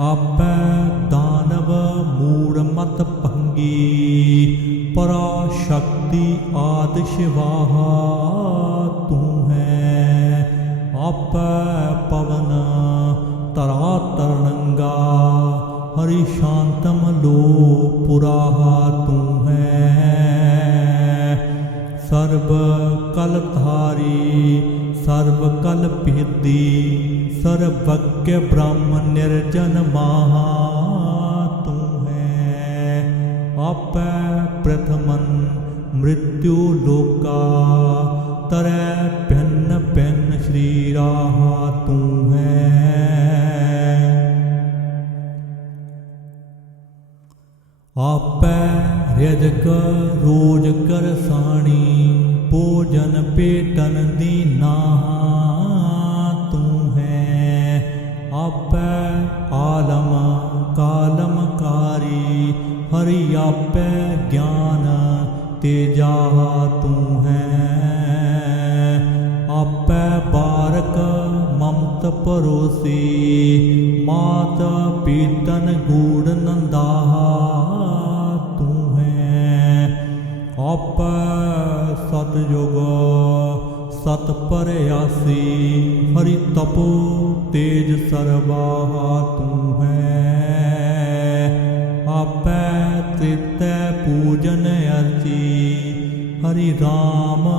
ਆਪੈ ਦਾਨਵ ਮੂੜ ਮਤ ਭੰਗੀ, ਪਰਾ ਸ਼ਕਤੀ ਆਦ ਸ਼ਿਵਾਹਾ ਤੂੰ ਹੈ। ਆਪੈ ਪਵਨ ਤਰਾ ਤਰਣੰਗਾ ਹਰੀ ਸ਼ਾਂਤਮ ਲੋ ਪੁਰਾਹਾ ਤੂੰ ਹੈ। ਸਰਬ ਕਲ ਧਾਰੀ ਸਰਬ ਕਲ ਭੇਦੀ ਸਰਬੱਗ ਬ੍ਰਹਮ ਨਿਰਜਨ ਮਾਹਾ ਤੂੰ ਹੈ। ਆਪੈ ਪ੍ਰਥਮਨ ਮ੍ਰਿਤਿਉ ਲੋਕਾ, ਤਰੈ ਭਿੰਨ ਭਿੰਨ ਸ਼੍ਰੀ ਰਾਹਾ ਤੂੰ ਹੈ। ਆਪੈ ਰਿਜਕ ਰੋਜ ਕਰ ਸਾਣੀ, ਭੋਜਨ ਪੇਟਨ ਦੀਨਾ ਆਪੈ ਗਿਆਨ ਤੇਜਾ ਤੂੰ ਹੈ। ਆਪੈ ਬਾਰਕ ਮਮਤ ਪਰੋਸੀ ਮਾਤਾ ਪੀਤਨ ਗੂੜ ਨੰਦਾਹਾ ਤੂੰ ਹੈ। ਆਪੈ ਸਤ ਜੁਗ ਸਤ ਪਰਿਆਸੀ, ਹਰੀ ਤਪੋ ਤੇਜ ਸਰਬਾਹ ਤੂੰ ਹੈ। ਆਪੈ ਪੂਜਨ ਅਰਚੀ ਹਰੀ RAM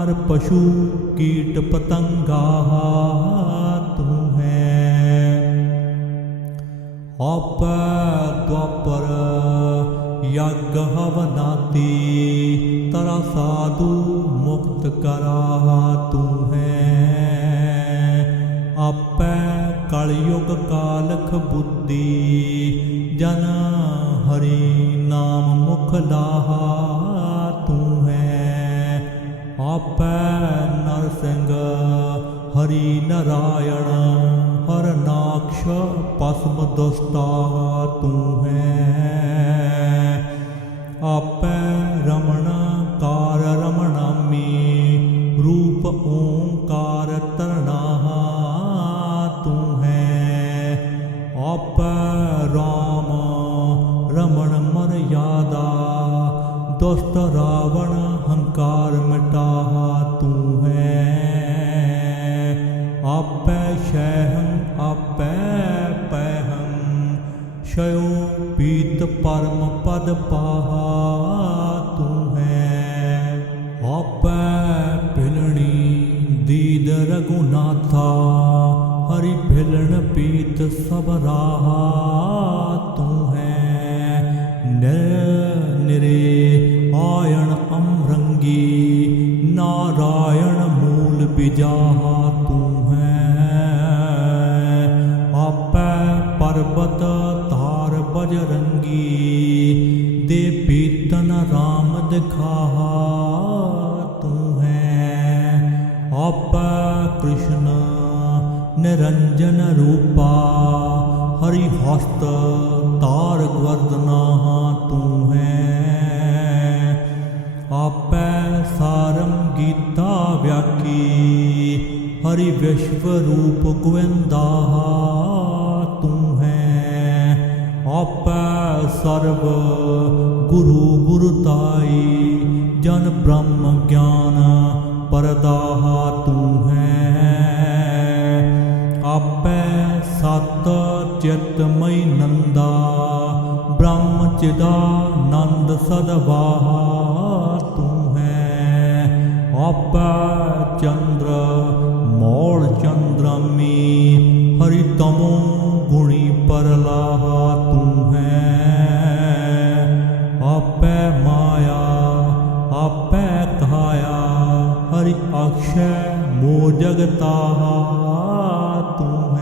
ਨਰ ਪਸ਼ੂ ਕੀਟ ਪਤੰਗਾ ਤੂੰ ਹੈ। ਆਪੈ ਦੁਆਪਰ ਯਗ ਹਵਨਾਤੀ, ਤਰਾ ਸਾਧੂ ਮੁਕਤ ਕਰਾ ਤੂੰ ਹੈ। ਆਪੈ ਕਲਯੁਗ ਕਾਲਖ ਬੁੱਧੀ, ਜਨ ਹਰੀ ਨਾਮ ਮੁਖ ਲਾਹਾ ਆਪੈ ਨਰਸਿੰਘ ਹਰੀ ਨਰਾਇਣ, ਹਰ ਨਾਕਸ਼ ਪਸਮ ਦੁਸਤਾ ਤੂੰ ਹੈ। ਆਪੈ ਰਮਣ ਕਾਰ ਰਮਣਾਮੀ ਰੂਪ ਓੰਕਾਰ ਤਰਨਾਹਾ ਤੂੰ ਹੈ। ਆਪੈ ਰਾਮ ਰਮਣ ਮਰਿਆਦਾ ਦੁਸਤ ਰਾਵਣ ਹੰਕਾਰ ਆਪੈ ਸ਼ੈਹੰ, ਆਪੈ ਪੈਹੰ ਸ਼ਯੋ ਪੀਤ ਪਰਮ ਪਦ ਪਾਹਾ ਤੂੰ ਹੈ। ਆਪੈ ਭਿਲਣੀ ਦੀਦ ਰਘੁਨਾਥਾ, ਹਰੀ ਭਿਲਣ ਪੀਤ ਸਭ ਰਾਹਾ ਤੂੰ ਹੈ। ਨਿਰ ਨਿਰੇ ਆਇਣ ਅਮਰੰਗੀ, ਨਾਰਾਇਣ ਮੂਲ ਬਿਜਾਹਾ ਤੂੰ ਪਰਬਤ ਧਾਰ ਬਜਰੰਗੀ ਦੇ ਪੀਤਨ ਰਾਮ ਦਿਖਾਹਾ ਤੂੰ ਹੈ। ਆਪੈ ਕ੍ਰਿਸ਼ਨ ਨਿਰੰਜਨ ਰੂਪਾ ਹਰੀ ਹਸਤ ਤਾਰ ਗਵਰਦਨਾ ਤੂੰ ਹੈ। ਆਪੈ ਸਾਰੰ ਗੀਤਾ ਵਿਆਕੀ ਹਰੀ ਵਿਸ਼ਵ ਰੂਪ ਗੋਵਿੰਦਾ ਸਰਬ ਗੁਰੂ ਗੁਰ ਤਾਈ, ਜਨ ਬ੍ਰਹਮ ਗਿਆਨ ਪਰਦਾਹਾ ਤੂੰ ਹੈ। ਆਪੇ ਸਤ ਚਿਤਮਈ ਨੰਦਾ, ਬ੍ਰਹਮ ਚਿਦਾ ਨੰਦ ਸਦਵਾਹਾ ਤੂੰ ਹੈ। ਆਪੇ ਚੰਦਰ, ਮੋਲ ਚੰਦਰਮੀ, ਹਰੀ ਤਮੋ ਹਰਿ ਅਖਸ਼ੈ ਮੋ ਜਗਤਾ ਤੂੰ